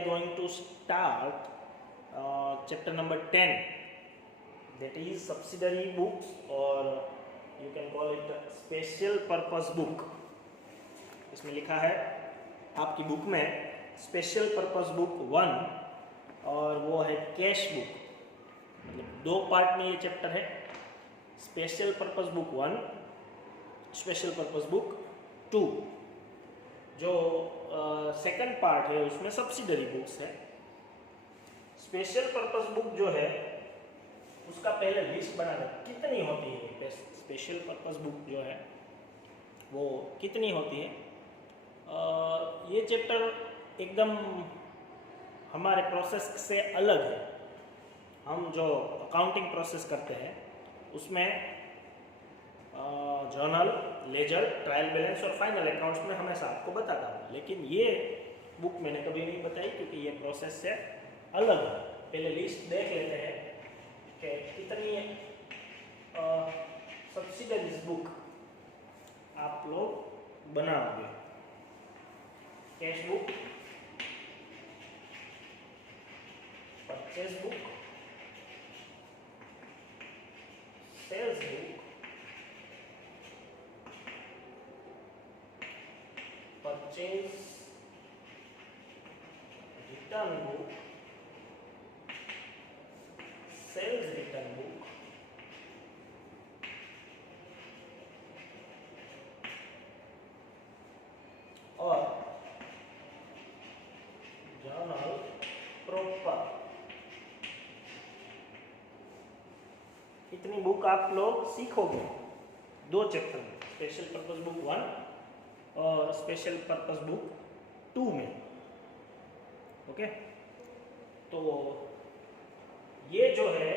are going to start chapter number 10, that is subsidiary books, or you can call it special purpose book. इसमें लिखा है आपकी book में special purpose book 1 और वो है कैश बुक। मतलब 2 पार्ट में ये चैप्टर है, special purpose book 1, special purpose book 2। जो सेकंड पार्ट है उसमें सब्सिडरी बुक्स है। स्पेशल पर्पस बुक जो है उसका पहले लिस्ट बना दे कितनी होती है। स्पेशल पर्पस बुक जो है वो कितनी होती है। ये चैप्टर एकदम हमारे प्रोसेस से अलग है। हम जो अकाउंटिंग प्रोसेस करते हैं उसमें जर्नल, लेजर, ट्रायल बैलेंस और फाइनल अकाउंट्स में हमेशा आपको बताता हूँ, लेकिन ये बुक मैंने कभी नहीं बताई क्योंकि ये प्रोसेस से अलग है। पहले लिस्ट देख लेते हैं कि कितनी सब्सिडरीज बुक आप लोग बनाओगे। Cash book, purchase book, sales book, purchase return book, sales return book, और जर्नल प्रॉपर। इतनी बुक आप लोग सीखोगे 2 चैप्टर में, स्पेशल पर्पस बुक 1 और स्पेशल पर्पस बुक 2 में। ओके, तो ये जो है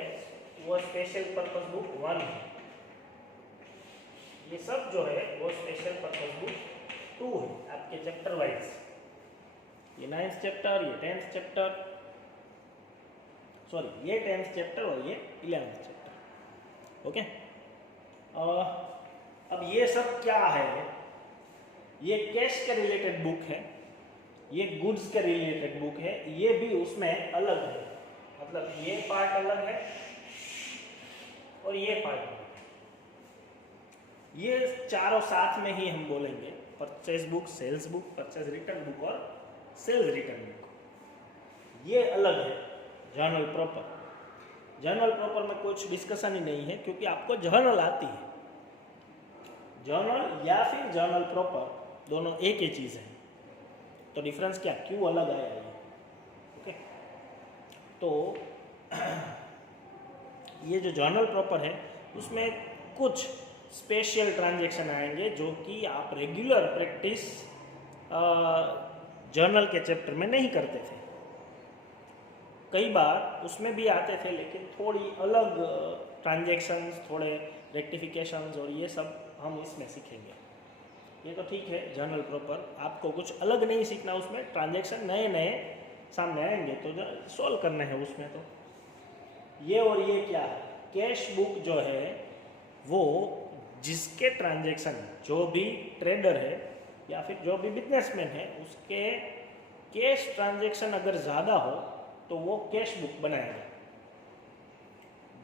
वो स्पेशल पर्पस बुक 1 है। ये सब जो है वो स्पेशल पर्पस बुक 2 है आपके चैप्टर वाइज। ये 9th चैप्टर, ये 10th चैप्टर, सॉरी ये 10th चैप्टर और ये 11th चैप्टर। ओके, अब ये सब क्या है। ये कैश के रिलेटेड बुक है, ये गुड्स के रिलेटेड बुक है। ये भी उसमें अलग है, मतलब ये पार्ट अलग है और ये पार्ट अलग है। ये चारों साथ में ही हम बोलेंगे, purchase book, sales book, purchase return book और सेल्स रिटर्न बुक। ये अलग है जर्नल प्रॉपर। जर्नल प्रॉपर में कुछ डिस्कशन ही नहीं है क्योंकि आपको जर्नल आती है। जर्नल या फिर जर्नल प्रॉपर दोनों एक ही चीज़ है, तो डिफरेंस क्या, क्यों अलग आया ये। ओके, तो ये जो जर्नल प्रॉपर है उसमें कुछ स्पेशल ट्रांजैक्शन आएंगे जो कि आप रेगुलर प्रैक्टिस जर्नल के चैप्टर में नहीं करते थे। कई बार उसमें भी आते थे लेकिन थोड़ी अलग ट्रांजैक्शंस, थोड़े रेक्टिफिकेशंस और ये सब हम इसमें सीखेंगे। ये तो ठीक है, जर्नल प्रॉपर आपको कुछ अलग नहीं सीखना, उसमें ट्रांजैक्शन नए नए सामने आएंगे तो सॉल्व करने हैं उसमें। तो ये और ये क्या है, कैश बुक जो है वो जिसके ट्रांजैक्शन, जो भी ट्रेडर है या फिर जो भी बिजनेसमैन है उसके कैश ट्रांजैक्शन अगर ज़्यादा हो तो वो कैश बुक बनाएगा।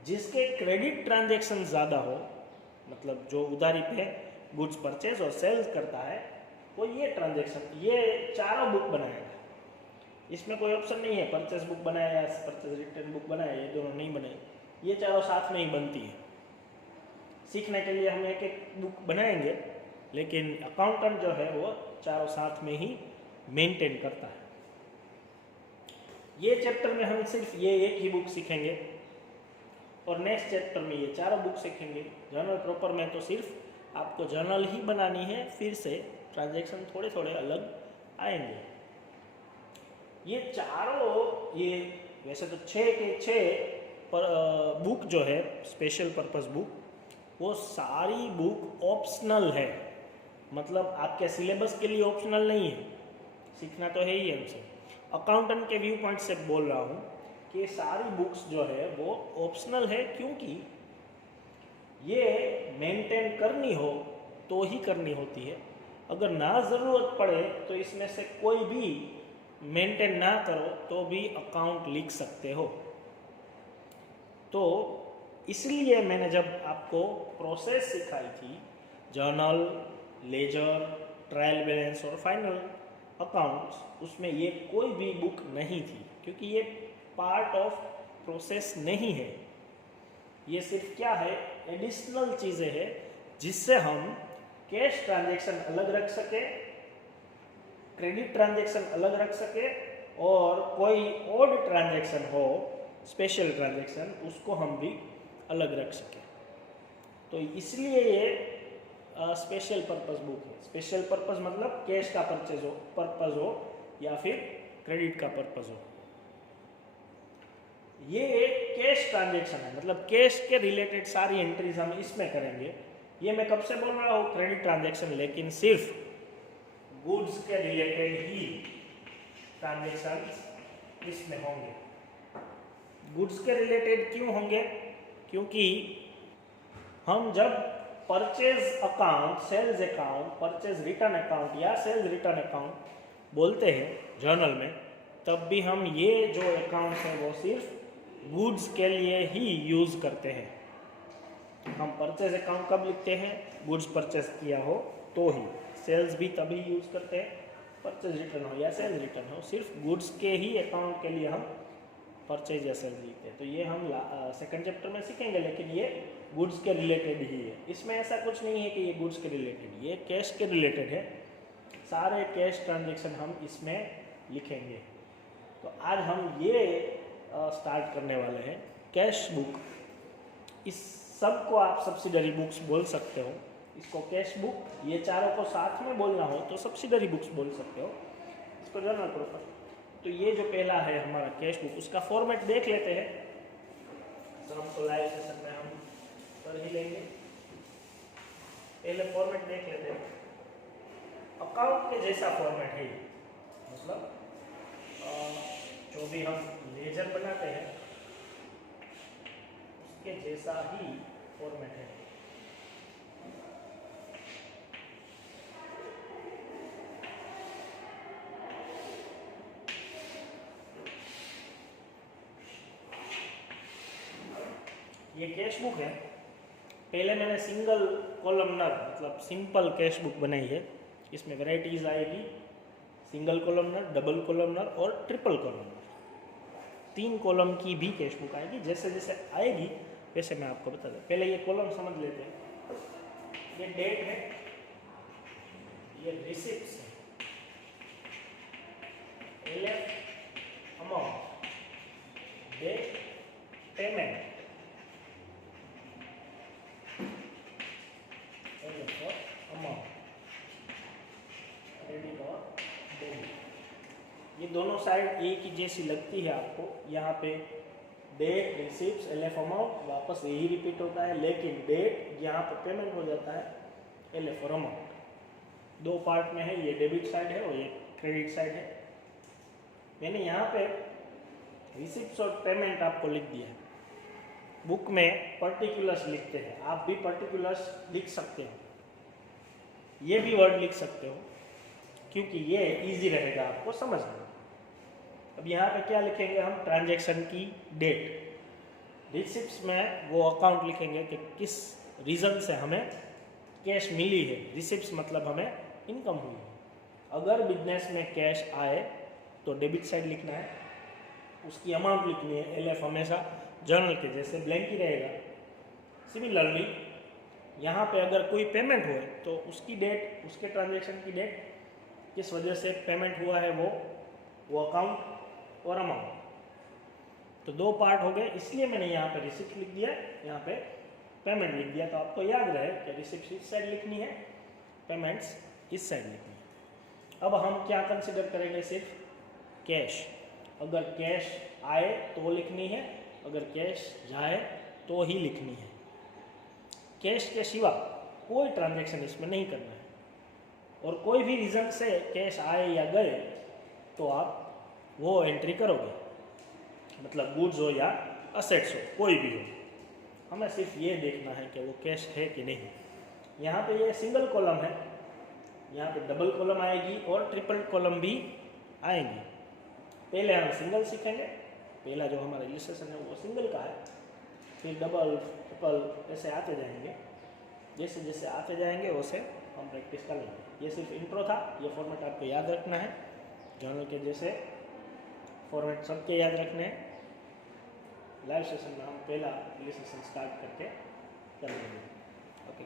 जिसके क्रेडिट ट्रांजैक्शन ज़्यादा हो, मतलब जो उधारी पे गुड्स परचेज और सेल्स करता है, वो ये ट्रांजैक्शन, ये चारों बुक बनाएगा। इसमें कोई ऑप्शन नहीं है परचेज बुक बनाए या परचेज रिटर्न बुक बनाए, ये दोनों नहीं बने। ये चारों साथ में ही बनती है। सीखने के लिए हम एक एक बुक बनाएंगे, लेकिन अकाउंटेंट जो है वो चारों साथ में ही मेंटेन करता है। ये चैप्टर में हम सिर्फ ये एक ही बुक सीखेंगे और नेक्स्ट चैप्टर में ये चारों बुक सीखेंगे। जर्नल प्रॉपर में तो सिर्फ आपको जर्नल ही बनानी है, फिर से ट्रांजैक्शन थोड़े थोड़े अलग आएंगे। ये चारों, ये वैसे तो 6 के 6 बुक जो है स्पेशल पर्पस बुक, वो सारी बुक ऑप्शनल है। मतलब आपके सिलेबस के लिए ऑप्शनल नहीं है, सीखना तो है ही हमसे। अकाउंटेंट के व्यू पॉइंट से बोल रहा हूँ कि सारी बुक्स जो है वो ऑप्शनल है, क्योंकि ये मेंटेन करनी हो तो ही करनी होती है। अगर ना ज़रूरत पड़े तो इसमें से कोई भी मेंटेन ना करो तो भी अकाउंट लिख सकते हो। तो इसलिए मैंने जब आपको प्रोसेस सिखाई थी, जर्नल, लेजर, ट्रायल बैलेंस और फाइनल अकाउंट्स, उसमें ये कोई भी बुक नहीं थी, क्योंकि ये पार्ट ऑफ प्रोसेस नहीं है। ये सिर्फ क्या है, एडिशनल चीज़ें हैं जिससे हम कैश ट्रांजैक्शन अलग रख सके, क्रेडिट ट्रांजैक्शन अलग रख सके, और कोई ओड ट्रांजैक्शन हो, स्पेशल ट्रांजैक्शन, उसको हम भी अलग रख सके। तो इसलिए ये स्पेशल पर्पस बुक है। स्पेशल पर्पस मतलब कैश का पर्पस हो या फिर क्रेडिट का पर्पस हो। ये एक कैश ट्रांजैक्शन है, मतलब कैश के रिलेटेड सारी एंट्रीज हम इसमें करेंगे। ये मैं कब से बोल रहा हूँ, क्रेडिट ट्रांजैक्शन, लेकिन सिर्फ गुड्स के रिलेटेड ही ट्रांजैक्शंस इसमें होंगे। गुड्स के रिलेटेड क्यों होंगे, क्योंकि हम जब purchase account, sales account, purchase return account या सेल्स रिटर्न अकाउंट बोलते हैं जर्नल में, तब भी हम ये जो अकाउंट है वो सिर्फ गुड्स के लिए ही यूज़ करते हैं। हम परचेज अकाउंट कब लिखते हैं, गुड्स परचेज किया हो तो ही। सेल्स भी तभी यूज़ करते हैं, परचेज रिटर्न हो या सेल्स रिटर्न हो, सिर्फ गुड्स के ही अकाउंट के लिए हम परचेज या सेल्स लिखते हैं। तो ये हम सेकंड चैप्टर में सीखेंगे, लेकिन ये गुड्स के रिलेटेड ही है। इसमें ऐसा कुछ नहीं है कि ये गुड्स के रिलेटेड, ये कैश के रिलेटेड है। सारे कैश ट्रांजैक्शन हम इसमें लिखेंगे। तो आज हम ये स्टार्ट करने वाले हैं कैश बुक। इस सब को आप सब्सिडरी बुक्स बोल सकते हो। इसको कैश बुक, ये चारों को साथ में बोलना हो तो सब्सिडरी बुक्स बोल सकते हो, इसको जर्नल प्रॉपर। तो ये जो पहला है हमारा कैश बुक, उसका फॉर्मेट देख लेते हैं। तो हमको लाइव सेशन में हम कर ही लेंगे। पहले फॉर्मेट देख लेते हैं। अकाउंट के जैसा फॉर्मेट है, मतलब जो भी हम लेजर बनाते हैं उसके जैसा ही फॉर्मेट है। ये कैश बुक है। पहले मैंने सिंगल कॉलमनर मतलब सिंपल कैश बुक बनाई है। इसमें वैरायटीज आएगी, सिंगल कॉलमनर, डबल कॉलमनर और ट्रिपल कॉलमनर। 3 कॉलम की भी कैश बुक आएगी। जैसे जैसे आएगी वैसे मैं आपको बता दूँ। पहले ये कॉलम समझ लेते हैं। ये डेट है, ये रिसिप्ट्स है, LF amount, date payment, LF और अमाउंट, क्रेडिट और डेबिट। ये दोनों साइड एक ही जैसी लगती है आपको। यहाँ पे डेट, रिसिप्ट्स, LF अमाउंट वापस यही रिपीट होता है, लेकिन डेट यहाँ पे पेमेंट हो जाता है, LF और अमाउंट। 2 पार्ट में है, ये डेबिट साइड है और ये क्रेडिट साइड है। मैंने यहाँ पे रिसिप्ट्स और पेमेंट आपको लिख दिया है। बुक में पर्टिकुलर्स लिखते हैं, आप भी पर्टिकुलर्स लिख सकते हो। ये भी वर्ड लिख सकते हो क्योंकि ये इजी रहेगा आपको समझना। अब यहाँ पे क्या लिखेंगे हम, ट्रांजैक्शन की डेट। रिसिप्ट्स में वो अकाउंट लिखेंगे कि किस रीज़न से हमें कैश मिली है। रिसिप्ट्स मतलब हमें इनकम हुई है। अगर बिजनेस में कैश आए तो डेबिट साइड लिखना है, उसकी अमाउंट लिखनी है। LF हमेशा जर्नल के जैसे ब्लैंक ही रहेगा। सिमिलरली यहाँ पे अगर कोई पेमेंट हुए तो उसकी डेट, उसके ट्रांजैक्शन की डेट, किस वजह से पेमेंट हुआ है वो अकाउंट और अमाउंट। तो 2 पार्ट हो गए, इसलिए मैंने यहाँ पे रिसिप्ट लिख दिया, यहाँ पे पेमेंट लिख दिया। तो आपको याद रहे कि रिसिप्ट इस साइड लिखनी है, पेमेंट्स इस साइड लिखनी है। अब हम क्या कंसिडर करेंगे, सिर्फ कैश। अगर कैश आए तो लिखनी है, अगर कैश जाए तो ही लिखनी है। कैश के सिवा कोई ट्रांजैक्शन इसमें नहीं करना है। और कोई भी रीज़न से कैश आए या गए तो आप वो एंट्री करोगे, मतलब गुड्स हो या असेट्स हो, कोई भी हो। हमें सिर्फ ये देखना है कि वो कैश है कि नहीं। यहाँ पे ये सिंगल कॉलम है, यहाँ पे डबल कॉलम आएगी और ट्रिपल कॉलम भी आएंगी। पहले हम सिंगल सीखेंगे, पहला जो हमारा इलस्ट्रेशन है वो सिंगल का है, फिर डबल ट्रिपल ऐसे आते जाएंगे। जैसे जैसे आते जाएंगे वैसे हम प्रैक्टिस कर लेंगे। ये सिर्फ इंट्रो था, ये फॉर्मेट आपको याद रखना है, जर्नल के जैसे फॉर्मेट सबके याद रखने हैं। लाइव सेशन में हम पहला इलस्ट्रेशन स्टार्ट करके कर लेंगे। ओके।